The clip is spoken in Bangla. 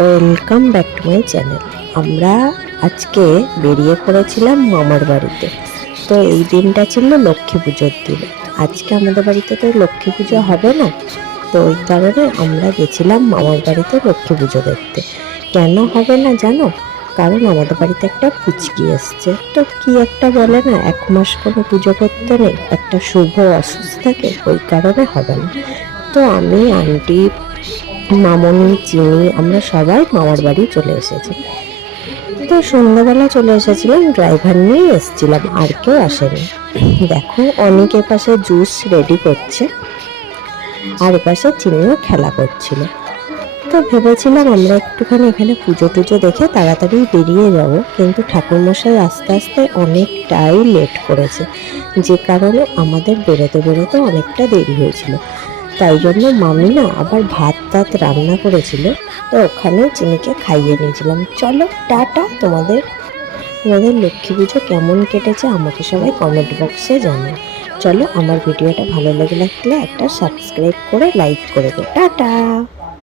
Welcome back to my channel. আমরা আজকে বেরিয়ে পড়েছিলাম মামার বাড়িতে। তো এই দিনটা ছিল লক্ষ্মী পুজোর দিন। আজকে আমাদের বাড়িতে তো লক্ষ্মী পুজো হবে না, তো ওই কারণে আমরা গেছিলাম মামার বাড়িতে লক্ষ্মী পুজো দেখতে। কেন হবে না জানো? কারণ আমাদের বাড়িতে একটা পুচকি এসছে। তো কি একটা বলে না, 1 মাস কোনো পুজো করতে নেই, একটা শুভ অসুস্থ থাকে, ওই কারণে হবে না। তো আমি, আন্টি, মামনি, চিনি, আমরা সবাই মামার বাড়ি চলে এসেছি। তো সন্ধ্যাবেলা চলে এসেছিলাম, ড্রাইভার নিয়ে এসেছিলাম, আর কেউ আসেনি। দেখো অনেক পাশে জুস রেডি করছে, আর এপাশে চিনিও খেলা করছিল। তো ভেবেছিলাম আমরা একটুখানি এখানে পুজো টুজো দেখে তাড়াতাড়ি বেরিয়ে যাব, কিন্তু ঠাকুরমশাই আস্তে আস্তে অনেকটাই লেট করেছে, যে কারণে আমাদের বেরোতে বেরোতে অনেকটা দেরি হয়েছিল। তাই জন্য মামি না আবার ভাত টাত রান্না করেছিল, তো ওখানে চিনিকে খাইয়ে নিয়েছিলাম। চলো টাটা। তোমাদের লক্ষ্মী পুজো কেমন কেটেছে আমাকে সবাই কমেন্ট বক্সে জানাও। চলো, আমার ভিডিওটা ভালো লেগে থাকলে একটা সাবস্ক্রাইব করে লাইক করে দিও। টাটা।